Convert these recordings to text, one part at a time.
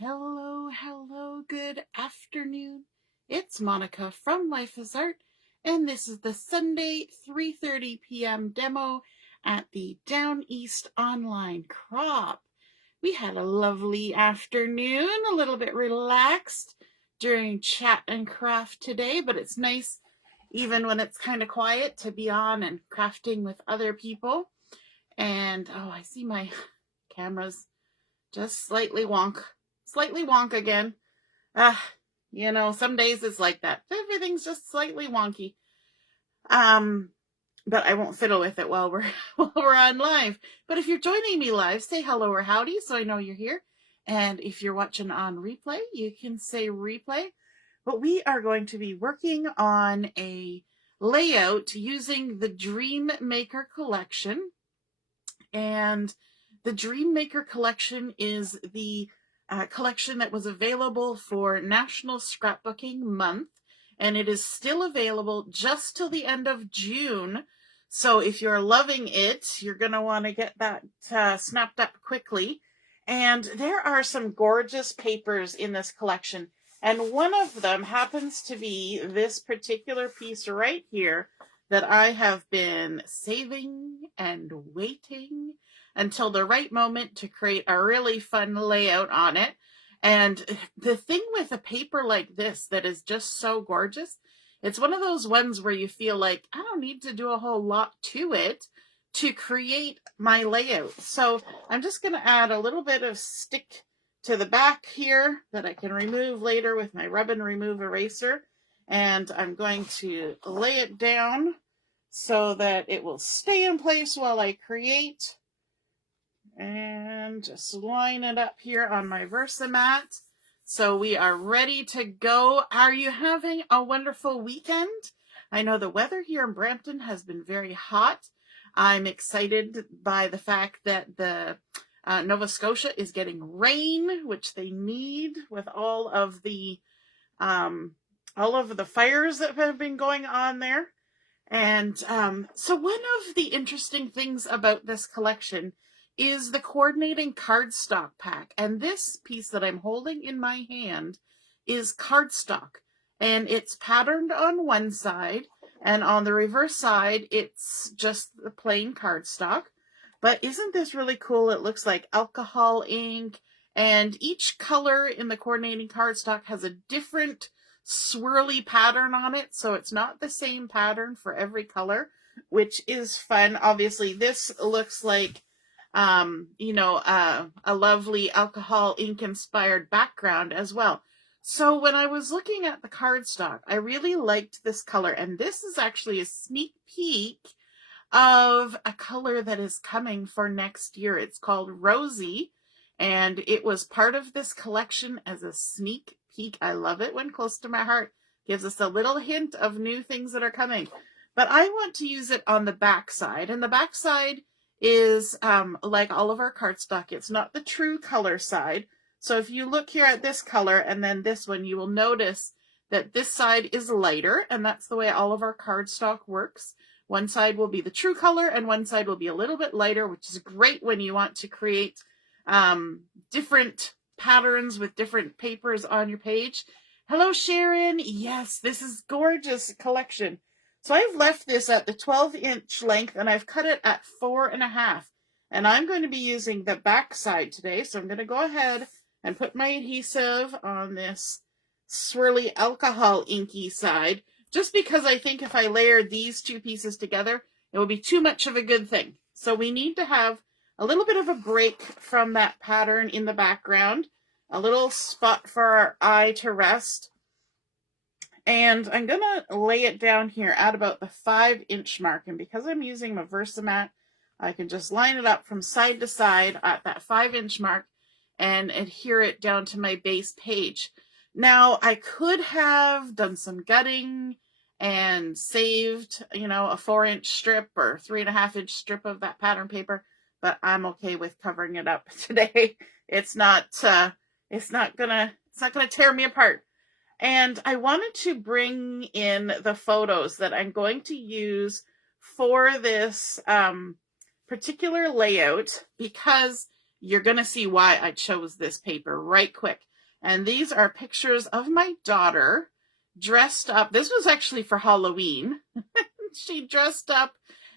Hello, good afternoon. It's Monica from Life is Art, and this is the Sunday 3:30 p.m. demo at the Down East Online Crop. We had a lovely afternoon, a little bit relaxed during chat and craft today, but it's nice, even when it's kind of quiet, to be on and crafting with other people. And I see my camera's just slightly wonk again. Some days it's like that. Everything's just slightly wonky. But I won't fiddle with it while we're while we're on live. But if you're joining me live, say hello or howdy so I know you're here. And if you're watching on replay, you can say replay. But we are going to be working on a layout using the Dream Maker collection. And the Dream Maker collection is the collection that was available for National Scrapbooking Month, and it is still available just till the end of June. So if you're loving it, you're going to want to get that snapped up quickly. And there are some gorgeous papers in this collection, and one of them happens to be this particular piece right here that I have been saving and waiting until the right moment to create a really fun layout on it. And the thing with a paper like this that is just so gorgeous, it's one of those ones where you feel like I don't need to do a whole lot to it to create my layout. So I'm just going to add a little bit of stick to the back here that I can remove later with my rub and remove eraser. And I'm going to lay it down so that it will stay in place while I create. And just line it up here on my Versamat. So we are ready to go. Are you having a wonderful weekend? I know the weather here in Brampton has been very hot. I'm excited by the fact that the Nova Scotia is getting rain, which they need with all of the fires that have been going on there. And so one of the interesting things about this collection is the coordinating cardstock pack. And this piece that I'm holding in my hand is cardstock. And it's patterned on one side, and on the reverse side, it's just the plain cardstock. But isn't this really cool? It looks like alcohol ink, and each color in the coordinating cardstock has a different swirly pattern on it, so it's not the same pattern for every color, which is fun. Obviously, this looks like a lovely alcohol ink inspired background as well. So when I was looking at the cardstock, I really liked this color, and this is actually a sneak peek of a color that is coming for next year. It's called Rosy, and it was part of this collection as a sneak peek. I love it when close to my heart. Gives us a little hint of new things that are coming. But I want to use it on the back side, and the back side is like all of our cardstock. It's not the true color side. So if you look here at this color and then this one, you will notice that this side is lighter, and that's the way all of our cardstock works. One side will be the true color and one side will be a little bit lighter, which is great when you want to create different patterns with different papers on your page. Hello, Sharon. Yes, this is gorgeous collection. So I've left this at the 12-inch length, and I've cut it at 4.5. And I'm going to be using the back side today. So I'm going to go ahead and put my adhesive on this swirly alcohol inky side, just because I think if I layer these two pieces together, it will be too much of a good thing. So we need to have a little bit of a break from that pattern in the background, a little spot for our eye to rest. And I'm going to lay it down here at about the 5-inch mark. And because I'm using my Versamat, I can just line it up from side to side at that 5-inch mark and adhere it down to my base page. Now, I could have done some gutting and saved, a 4-inch strip or 3.5-inch strip of that pattern paper, but I'm okay with covering it up today. It's not gonna tear me apart. And I wanted to bring in the photos that I'm going to use for this particular layout, because you're going to see why I chose this paper right quick. And these are pictures of my daughter dressed up. This was actually for Halloween. She dressed up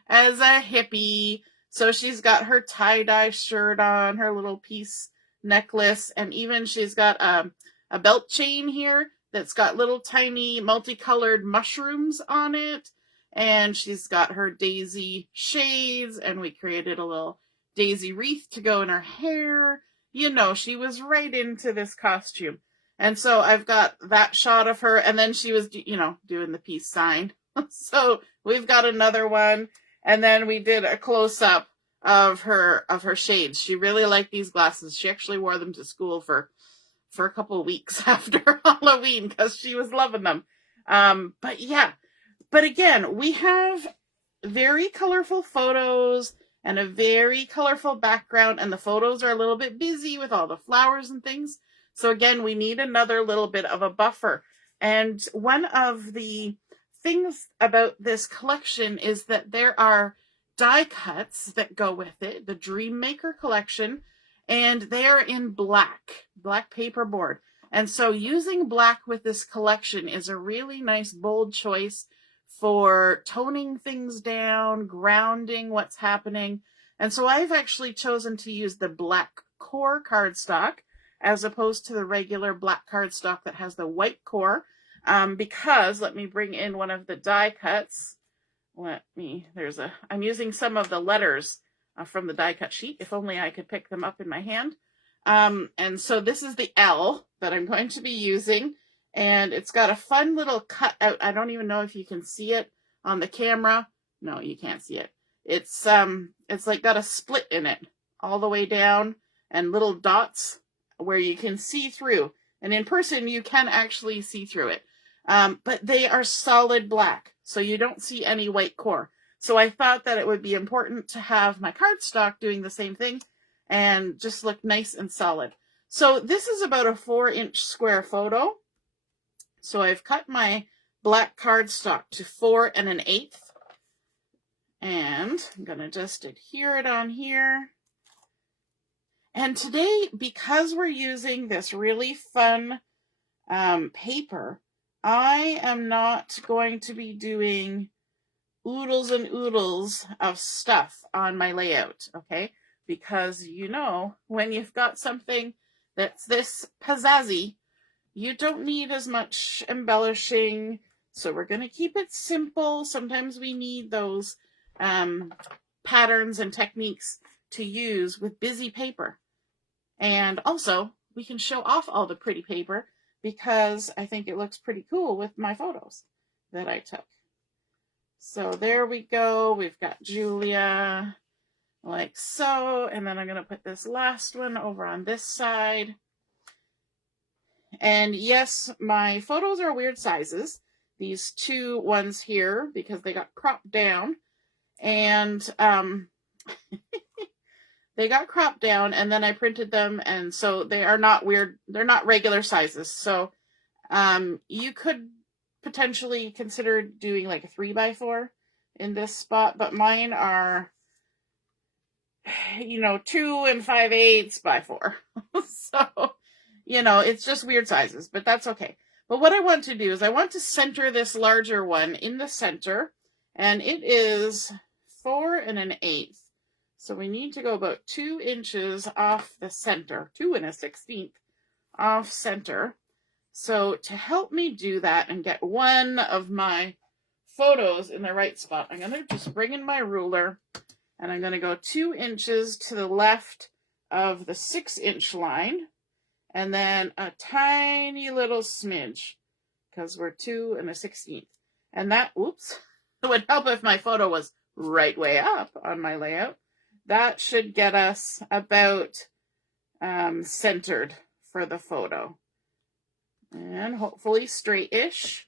as a hippie. So she's got her tie-dye shirt on, her little piece necklace, and even she's got a belt chain here that's got little tiny multicolored mushrooms on it. And she's got her daisy shades, and we created a little daisy wreath to go in her hair. You know, she was right into this costume. And so I've got that shot of her, and then she was, you know, doing the peace sign. So we've got another one, and then we did a close-up of her shades. She really liked these glasses. She actually wore them to school for a couple of weeks after Halloween because she was loving them. But yeah, but again, we have very colorful photos and a very colorful background, and the photos are a little bit busy with all the flowers and things. So again, we need another little bit of a buffer. And one of the things about this collection is that there are die cuts that go with it, the Dream Maker collection, and they are in black paperboard. And so using black with this collection is a really nice, bold choice for toning things down, grounding what's happening. And so I've actually chosen to use the black core cardstock as opposed to the regular black cardstock that has the white core, because, let me bring in one of the die cuts. I'm using some of the letters from the die cut sheet. If only I could pick them up in my hand. And so this is the L that I'm going to be using, and it's got a fun little cut out. I don't even know if you can see it on the camera. No, you can't see it. It's like got a split in it all the way down and little dots where you can see through. And in person, you can actually see through it. But they are solid black, so you don't see any white core. So I thought that it would be important to have my cardstock doing the same thing and just look nice and solid. So this is about a 4-inch square photo. So I've cut my black cardstock to 4 1/8. And I'm going to just adhere it on here. And today, because we're using this really fun paper, I am not going to be doing oodles and oodles of stuff on my layout, okay? Because, you know, when you've got something that's this pizzazzy, you don't need as much embellishing. So we're going to keep it simple. Sometimes we need those patterns and techniques to use with busy paper. And also, we can show off all the pretty paper because I think it looks pretty cool with my photos that I took. So there we go. We've got Julia like so. And then I'm going to put this last one over on this side. And yes, my photos are weird sizes. These two ones here, because they got cropped down. And they got cropped down, and then I printed them, and so they are not weird. They're not regular sizes. So you could potentially consider doing like a 3x4 in this spot, but mine are, you know, 2 5/8 by 4. So, you know, it's just weird sizes, but that's okay. But what I want to do is I want to center this larger one in the center, and it is 4 1/8. So we need to go about 2 inches off the center, 2 1/16 off center. So to help me do that and get one of my photos in the right spot, I'm going to just bring in my ruler, and I'm going to go 2 inches to the left of the 6-inch line, and then a tiny little smidge, because we're 2 1/16. And that, oops, it would help if my photo was right way up on my layout. That should get us about centered for the photo. And hopefully straight-ish.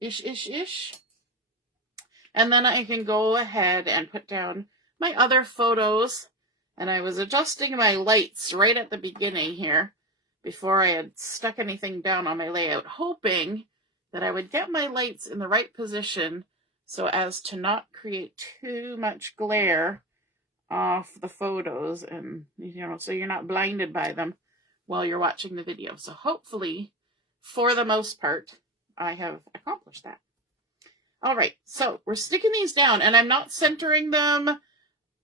Ish. And then I can go ahead and put down my other photos. And I was adjusting my lights right at the beginning here before I had stuck anything down on my layout, hoping that I would get my lights in the right position so as to not create too much glare off the photos, and, you know, so you're not blinded by them while you're watching the video. So hopefully, for the most part, I have accomplished that. All right, so we're sticking these down, and I'm not centering them,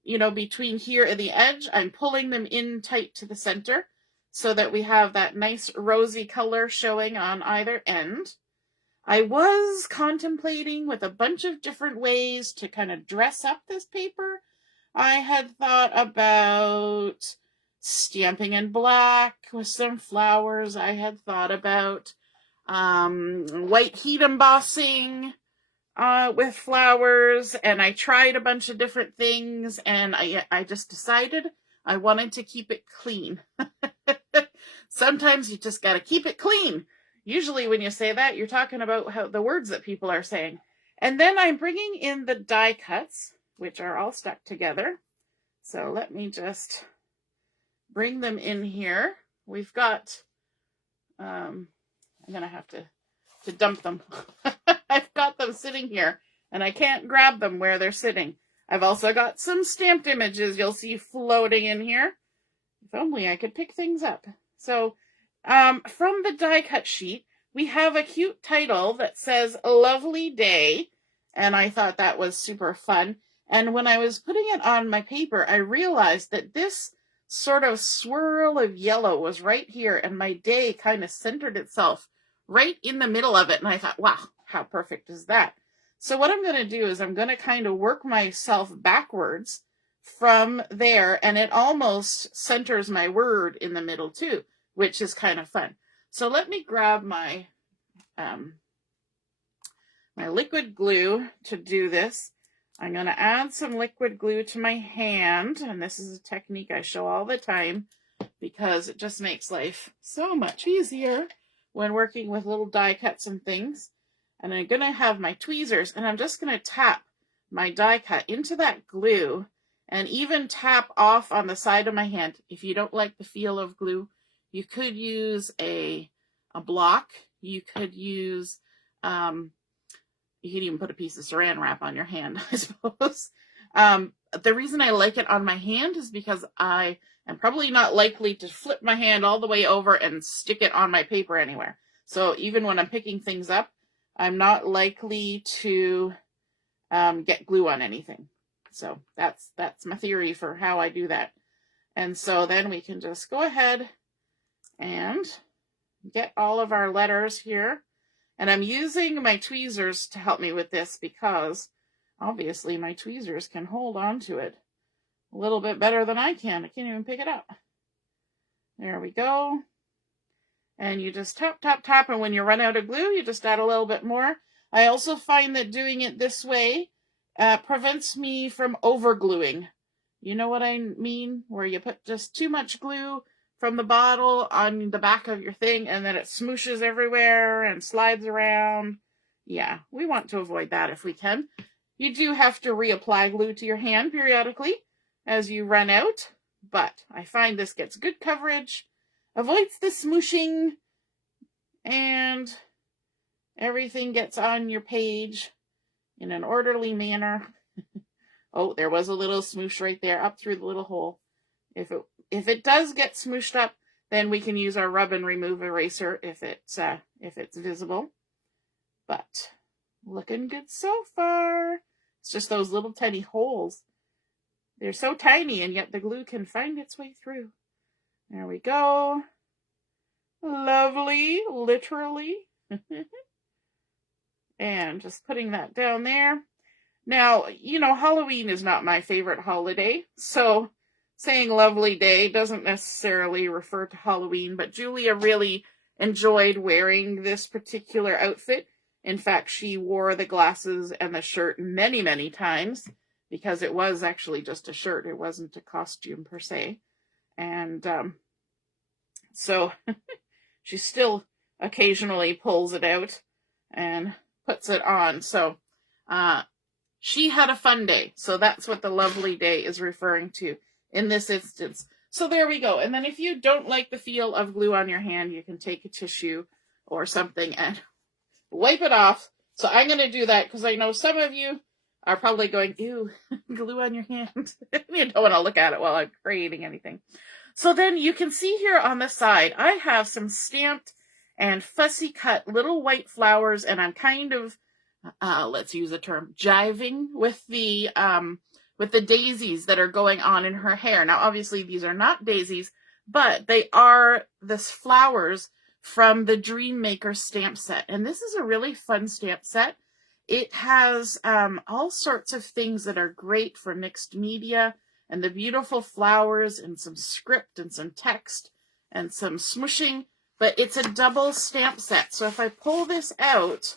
you know, between here and the edge. I'm pulling them in tight to the center so that we have that nice rosy color showing on either end. I was contemplating with a bunch of different ways to kind of dress up this paper. I had thought about stamping in black with some flowers. I had thought about white heat embossing with flowers, and I tried a bunch of different things, and I just decided I wanted to keep it clean. Sometimes you just got to keep it clean. Usually when you say that, you're talking about how the words that people are saying. And then I'm bringing in the die cuts, which are all stuck together. So let me just bring them in here. We've got, I'm going to have to dump them. I've got them sitting here, and I can't grab them where they're sitting. I've also got some stamped images you'll see floating in here. If only I could pick things up. So, from the die cut sheet, we have a cute title that says Lovely Day, and I thought that was super fun. And when I was putting it on my paper, I realized that this sort of swirl of yellow was right here, and my day kind of centered itself right in the middle of it, and I thought, wow, how perfect is that? So what I'm going to do is I'm going to kind of work myself backwards from there, and it almost centers my word in the middle too, which is kind of fun. So let me grab my my liquid glue to do this. I'm going to add some liquid glue to my hand, and this is a technique I show all the time because it just makes life so much easier when working with little die cuts and things. And I'm going to have my tweezers, and I'm just going to tap my die cut into that glue and even tap off on the side of my hand. If you don't like the feel of glue, you could use a block. You could use, you could even put a piece of saran wrap on your hand, I suppose. The reason I like it on my hand is because I am probably not likely to flip my hand all the way over and stick it on my paper anywhere. So even when I'm picking things up, I'm not likely to get glue on anything. So that's my theory for how I do that. And so then we can just go ahead and get all of our letters here. And I'm using my tweezers to help me with this because obviously my tweezers can hold on to it a little bit better than I can. I can't even pick it up. There we go. And you just tap, tap, tap, and when you run out of glue, you just add a little bit more. I also find that doing it this way prevents me from over gluing. You know what I mean? Where you put just too much glue from the bottle on the back of your thing, and then it smooshes everywhere and slides around. Yeah, we want to avoid that if we can. You do have to reapply glue to your hand periodically as you run out, but I find this gets good coverage, avoids the smooshing, and everything gets on your page in an orderly manner. Oh, there was a little smoosh right there up through the little hole. If it does get smooshed up, then we can use our rub and remove eraser if it's visible. But looking good so far. It's just those little tiny holes. They're so tiny, and yet the glue can find its way through. There we go. Lovely, literally. And just putting that down there. Now, you know, Halloween is not my favorite holiday, so saying lovely day doesn't necessarily refer to Halloween, but Julia really enjoyed wearing this particular outfit. In fact, she wore the glasses and the shirt many, many times because it was actually just a shirt. It wasn't a costume per se. And so she still occasionally pulls it out and puts it on. So she had a fun day. So that's what the lovely day is referring to in this instance. So there we go. And then if you don't like the feel of glue on your hand, you can take a tissue or something and wipe it off. So I'm going to do that because I know some of you are probably going, ew, glue on your hand. You don't want to look at it while I'm creating anything. So then you can see here on the side, I have some stamped and fussy cut little white flowers, and I'm kind of, let's use a term, jiving with the daisies that are going on in her hair. Now, obviously, these are not daisies, but they are this flowers from the Dream Maker stamp set. And this is a really fun stamp set. It has all sorts of things that are great for mixed media, and the beautiful flowers and some script and some text and some smooshing, but it's a double stamp set. So if I pull this out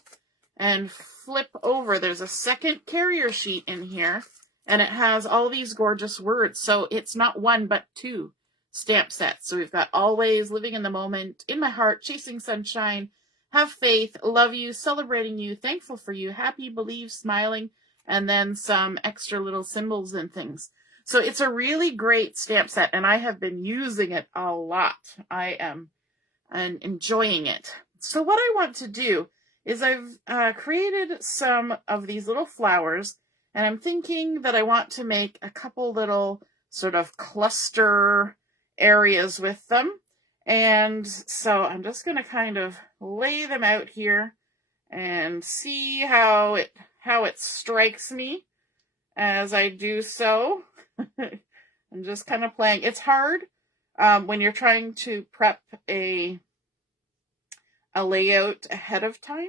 and flip over, there's a second carrier sheet in here, and it has all these gorgeous words. So it's not one, but two stamp sets. So we've got always, living in the moment, in my heart, chasing sunshine, have faith, love you, celebrating you, thankful for you, happy, believe, smiling, and then some extra little symbols and things. So it's a really great stamp set, and I have been using it a lot. I am enjoying it. So what I want to do is I've created some of these little flowers, and I'm thinking that I want to make a couple little sort of cluster areas with them. And so I'm just going to kind of lay them out here and see how it strikes me as I do so. I'm just kind of playing. It's hard when you're trying to prep a layout ahead of time.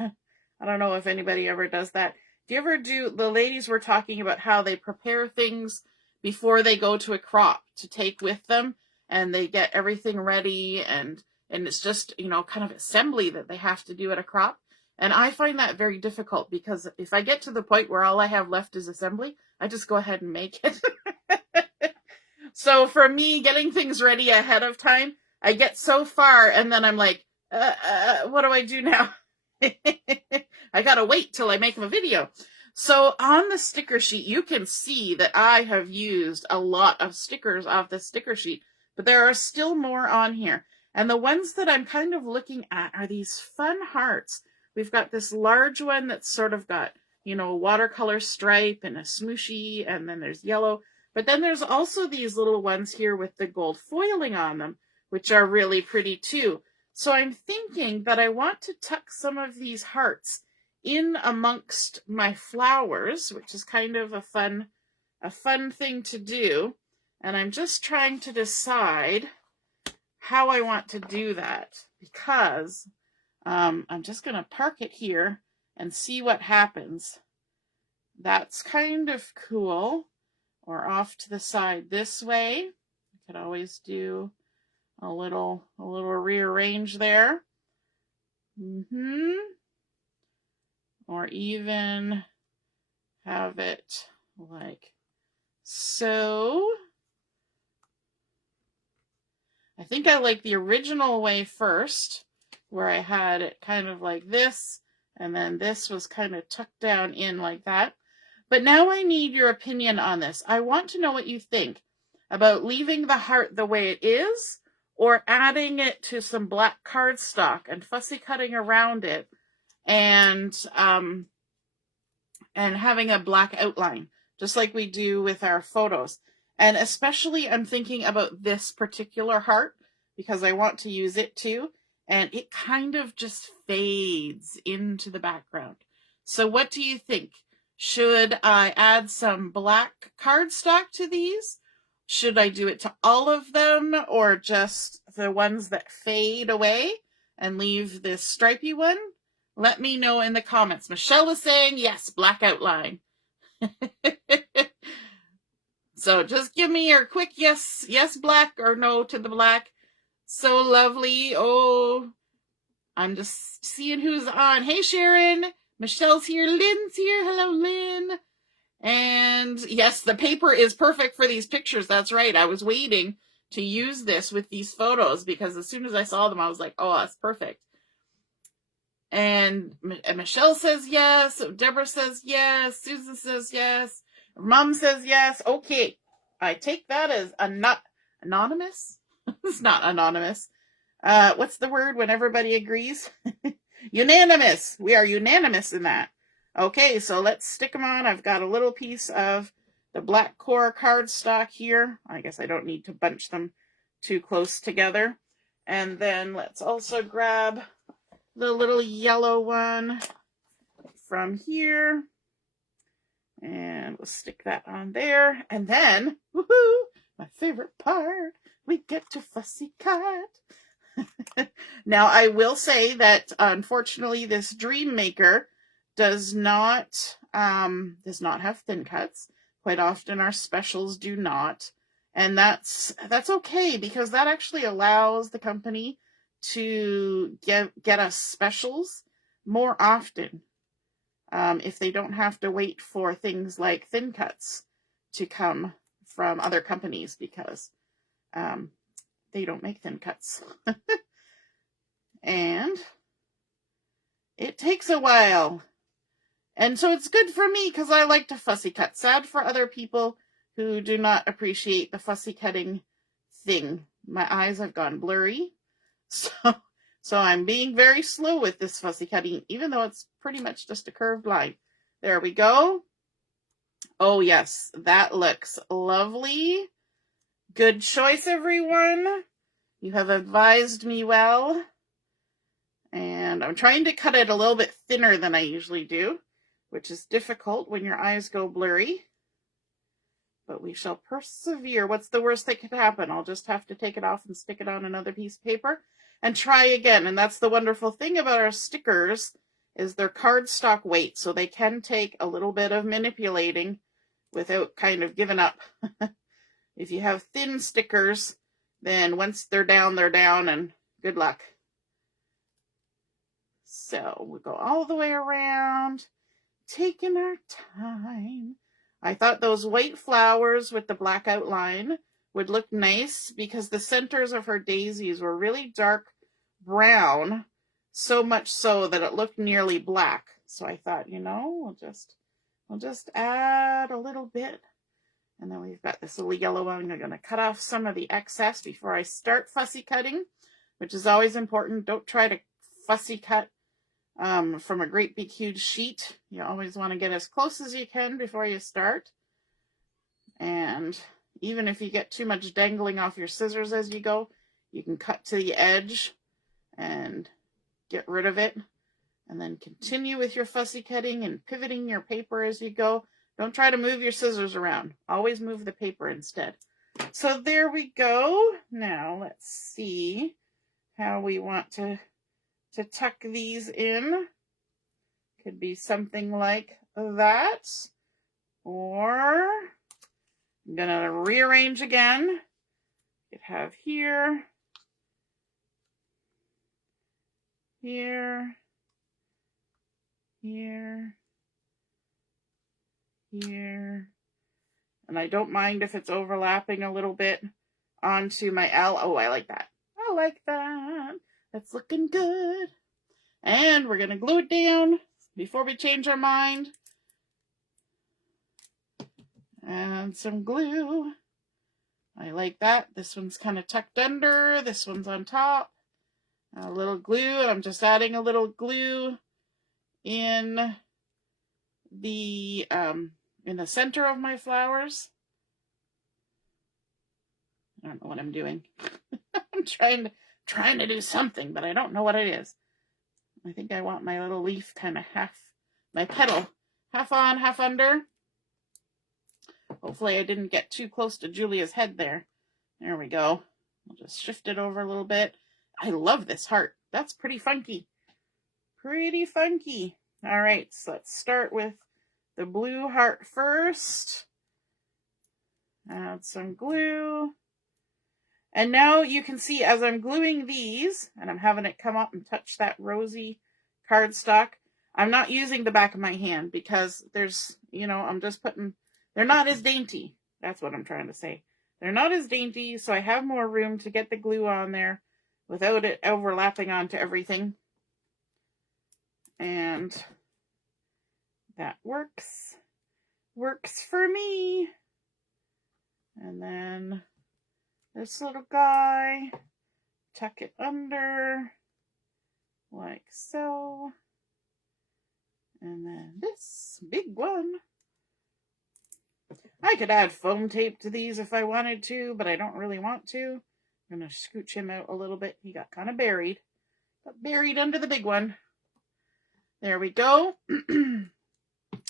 I don't know if anybody ever does that. Do you ever do, the ladies were talking about how they prepare things before they go to a crop to take with them, and they get everything ready, and it's just, kind of assembly that they have to do at a crop. And I find that very difficult, because if I get to the point where all I have left is assembly, I just go ahead and make it. So for me, getting things ready ahead of time, I get so far, and then I'm like, what do I do now? I gotta wait till I make a video. So on the sticker sheet, you can see that I have used a lot of stickers off the sticker sheet, but there are still more on here. And the ones that I'm kind of looking at are these fun hearts. We've got this large one that's sort of got, watercolor stripe and a smooshy, and then there's yellow. But then there's also these little ones here with the gold foiling on them, which are really pretty too. So I'm thinking that I want to tuck some of these hearts in amongst my flowers, which is kind of a fun thing to do. And I'm just trying to decide how I want to do that, because I'm just going to park it here and see what happens. That's kind of cool. Or off to the side this way. I could always do a little rearrange there. Or even have it like so. I think I like the original way first, where I had it kind of like this, and then this was kind of tucked down in like that. But now I need your opinion on this. I want to know what you think about leaving the heart the way it is, or adding it to some black cardstock and fussy cutting around it, and having a black outline, just like we do with our photos. And especially I'm thinking about this particular heart, because I want to use it too, and it kind of just fades into the background. So what do you think? Should I add some black cardstock to these? Should I do it to all of them, or just the ones that fade away and leave this stripy one? Let me know in the comments. Michelle is saying yes, black outline. So just give me your quick yes black, or no to the black. So lovely. Oh, I'm just seeing who's on. Hey, Sharon. Michelle's here. Lynn's here. Hello, Lynn. And yes, the paper is perfect for these pictures. That's right. I was waiting to use this with these photos, because as soon as I saw them, I was like, oh, that's perfect. And Michelle says yes. Deborah says yes. Susan says yes. Mom says yes. Okay. I take that as anonymous. It's not anonymous. What's the word when everybody agrees? Unanimous. We are unanimous in that. Okay, so let's stick them on. I've got a little piece of the black core cardstock here. I guess I don't need to bunch them too close together. And then let's also grab the little yellow one from here. And we'll stick that on there. And then, woohoo, my favorite part, we get to fussy cut. Now, I will say that unfortunately, this Dream Maker does not have thin cuts. Quite often, our specials do not, and that's okay, because that actually allows the company to get us specials more often. If they don't have to wait for things like thin cuts to come from other companies, because they don't make thin cuts. And it takes a while. And so it's good for me because I like to fussy cut. Sad for other people who do not appreciate the fussy cutting thing. My eyes have gone blurry. So I'm being very slow with this fussy cutting, even though it's pretty much just a curved line. There we go. Oh yes, that looks lovely. Good choice, everyone. You have advised me well. And I'm trying to cut it a little bit thinner than I usually do, which is difficult when your eyes go blurry. But we shall persevere. What's the worst that could happen? I'll just have to take it off and stick it on another piece of paper and try again. And that's the wonderful thing about our stickers, is they're cardstock weight, so they can take a little bit of manipulating without kind of giving up. If you have thin stickers, then once they're down, and good luck. So we'll go all the way around, taking our time. I thought those white flowers with the black outline would look nice because the centers of her daisies were really dark brown, so much so that it looked nearly black. So I thought, we'll just add a little bit. And then we've got this little yellow one. I'm going to cut off some of the excess before I start fussy cutting, which is always important. Don't try to fussy cut from a great big huge sheet. You always want to get as close as you can before you start. And even if you get too much dangling off your scissors as you go, you can cut to the edge and get rid of it. And then continue with your fussy cutting and pivoting your paper as you go. Don't try to move your scissors around. Always move the paper instead. So there we go. Now let's see how we want to tuck these in. Could be something like that. Or I'm going to rearrange again. Could have here, here, here, here. And I don't mind if it's overlapping a little bit onto my L. Oh, I like that. I like that. That's looking good. And we're going to glue it down before we change our mind. And some glue. I like that. This one's kind of tucked under. This one's on top. A little glue. I'm just adding a little glue in the center of my flowers. I don't know what I'm doing. I'm trying to do something, but I don't know what it is. I think I want my little leaf kind of my petal half on, half under. Hopefully I didn't get too close to Julia's head there. There we go. I'll just shift it over a little bit. I love this heart. That's pretty funky. Pretty funky. All right, so let's start with the blue heart first. Add some glue. And now you can see as I'm gluing these, and I'm having it come up and touch that rosy cardstock, I'm not using the back of my hand because there's, I'm just putting, they're not as dainty. That's what I'm trying to say. They're not as dainty, so I have more room to get the glue on there without it overlapping onto everything. And that works for me. And then this little guy, tuck it under like so. And then this big one. I could add foam tape to these if I wanted to, but I don't really want to. I'm going to scooch him out a little bit. He got kind of buried. Got buried under the big one. There we go.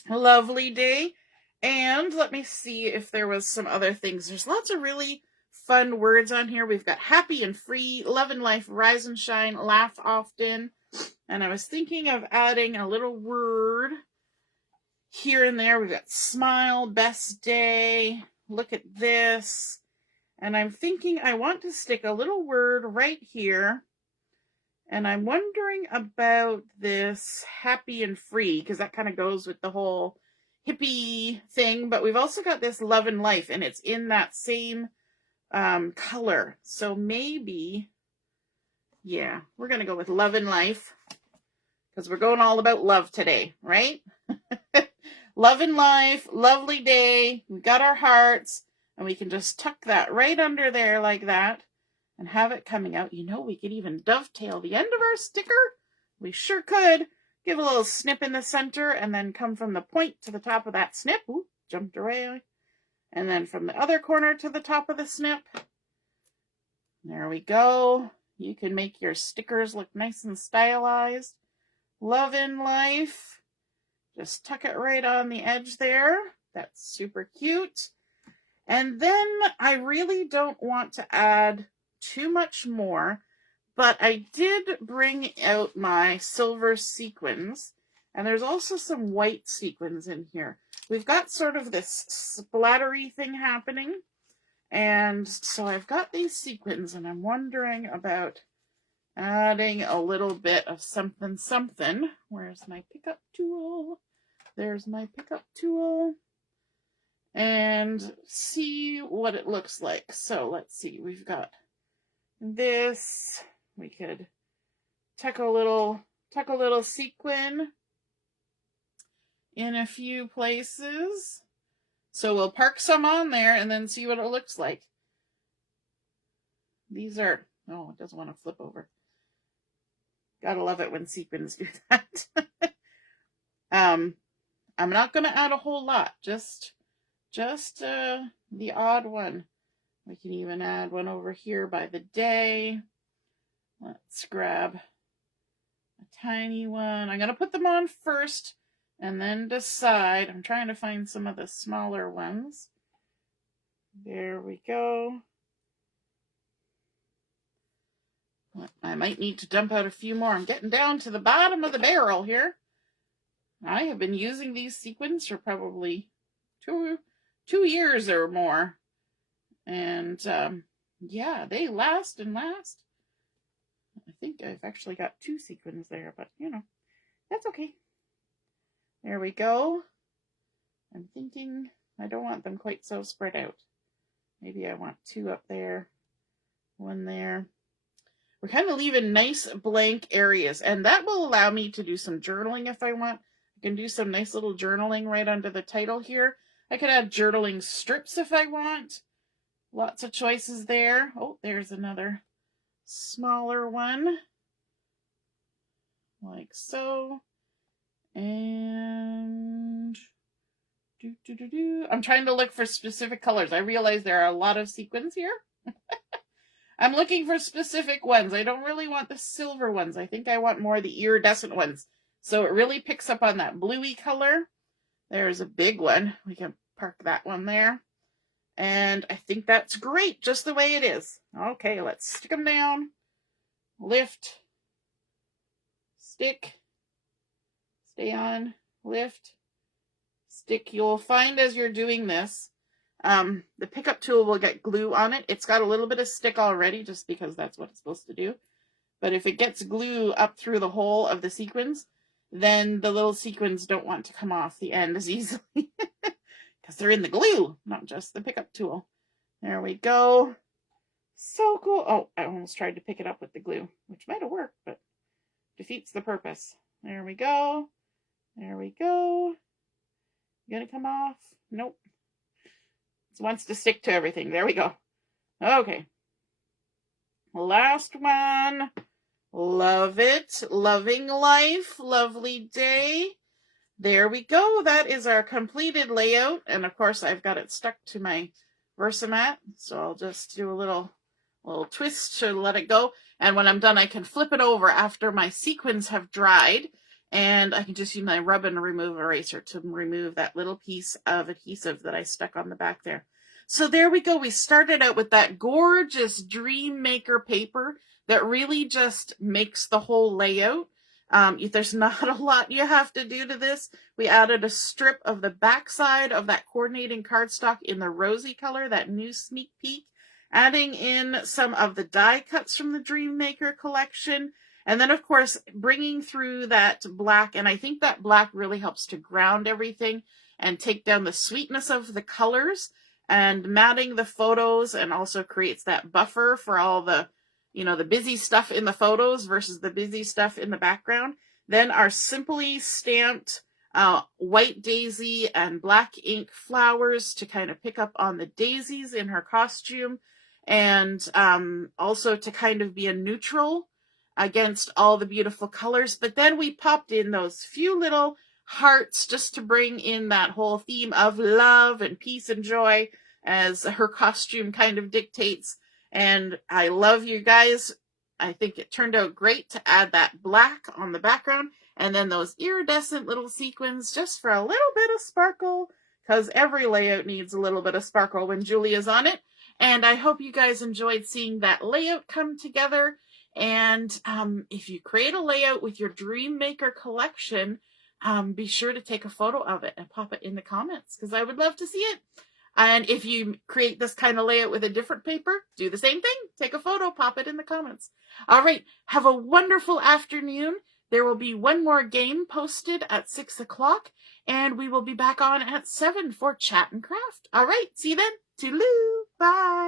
Lovely day. And let me see if there was some other things. There's lots of really fun words on here. We've got happy and free, love and life, rise and shine, laugh often. And I was thinking of adding a little word here and there. We've got smile, best day, look at this. And I'm thinking I want to stick a little word right here. And I'm wondering about this happy and free, because that kind of goes with the whole hippie thing. But we've also got this love and life, and it's in that same color. So maybe, yeah, we're going to go with love and life, because we're going all about love today, right? Love and life, lovely day. We got our hearts, and we can just tuck that right under there like that. And have it coming out. You know, we could even dovetail the end of our sticker. We sure could. Give a little snip in the center and then come from the point to the top of that snip. Ooh, jumped away. And then from the other corner to the top of the snip. There we go. You can make your stickers look nice and stylized. Love in life. Just tuck it right on the edge there. That's super cute. And then I really don't want to add too much more, but I did bring out my silver sequins, and there's also some white sequins in here. We've got sort of this splattery thing happening, and so I've got these sequins, and I'm wondering about adding a little bit of something something. Where's my pickup tool? There's my pickup tool. And see what it looks like. So let's see, we've got this. We could tuck a little sequin in a few places. So we'll park some on there and then see what it looks like. These are, oh, it doesn't want to flip over. Gotta love it when sequins do that. I'm not going to add a whole lot, just the odd one. We can even add one over here by the day. Let's grab a tiny one. I'm going to put them on first and then decide. I'm trying to find some of the smaller ones. There we go. I might need to dump out a few more. I'm getting down to the bottom of the barrel here. I have been using these sequins for probably two years or more. And yeah, they last and last. I think I've actually got 2 sequins there, but you know, that's okay. There we go. I'm thinking I don't want them quite so spread out. Maybe I want 2 up there, 1 there. We're kind of leaving nice blank areas, and that will allow me to do some journaling if I want. I can do some nice little journaling right under the title here. I could add journaling strips if I want. Lots of choices there. Oh, there's another smaller one. Like so. And I'm trying to look for specific colors. I realize there are a lot of sequins here. I'm looking for specific ones. I don't really want the silver ones. I think I want more the iridescent ones. So it really picks up on that bluey color. There's a big one. We can park that one there. And I think that's great, just the way it is. Okay, let's stick them down. Lift. Stick. Stay on. Lift. Stick. You'll find as you're doing this, the pickup tool will get glue on it. It's got a little bit of stick already, just because that's what it's supposed to do. But if it gets glue up through the hole of the sequins, then the little sequins don't want to come off the end as easily. Because they're in the glue, not just the pickup tool. There we go. So cool. Oh, I almost tried to pick it up with the glue, which might have worked, but defeats the purpose. There we go. There we go. Gonna come off? Nope. It wants to stick to everything. There we go. Okay. Last one. Love it. Loving life. Lovely day. there we go. That is our completed layout. And of course, I've got it stuck to my Versamat. So I'll just do a little twist to let it go. And when I'm done, I can flip it over after my sequins have dried. And I can just use my rub and remove eraser to remove that little piece of adhesive that I stuck on the back there. So there we go. We started out with that gorgeous Dream Maker paper that really just makes the whole layout. There's not a lot you have to do to this. We added a strip of the backside of that coordinating cardstock in the rosy color, that new sneak peek, adding in some of the die cuts from the Dream Maker collection, and then of course bringing through that black, and I think that black really helps to ground everything and take down the sweetness of the colors, and matting the photos, and also creates that buffer for all the the busy stuff in the photos versus the busy stuff in the background. Then our simply stamped white daisy and black ink flowers to kind of pick up on the daisies in her costume, and also to kind of be a neutral against all the beautiful colors. But then we popped in those few little hearts just to bring in that whole theme of love and peace and joy as her costume kind of dictates. And I love you guys. I think it turned out great to add that black on the background, and then those iridescent little sequins just for a little bit of sparkle, because every layout needs a little bit of sparkle when Julia's on it. And I hope you guys enjoyed seeing that layout come together. And if you create a layout with your Dream Maker collection, be sure to take a photo of it and pop it in the comments, because I would love to see it. And if you create this kind of layout with a different paper, do the same thing. Take a photo, pop it in the comments. All right, have a wonderful afternoon. There will be one more game posted at 6 o'clock, and we will be back on at 7 for Chat and Craft. All right, see you then. Toodaloo. Bye.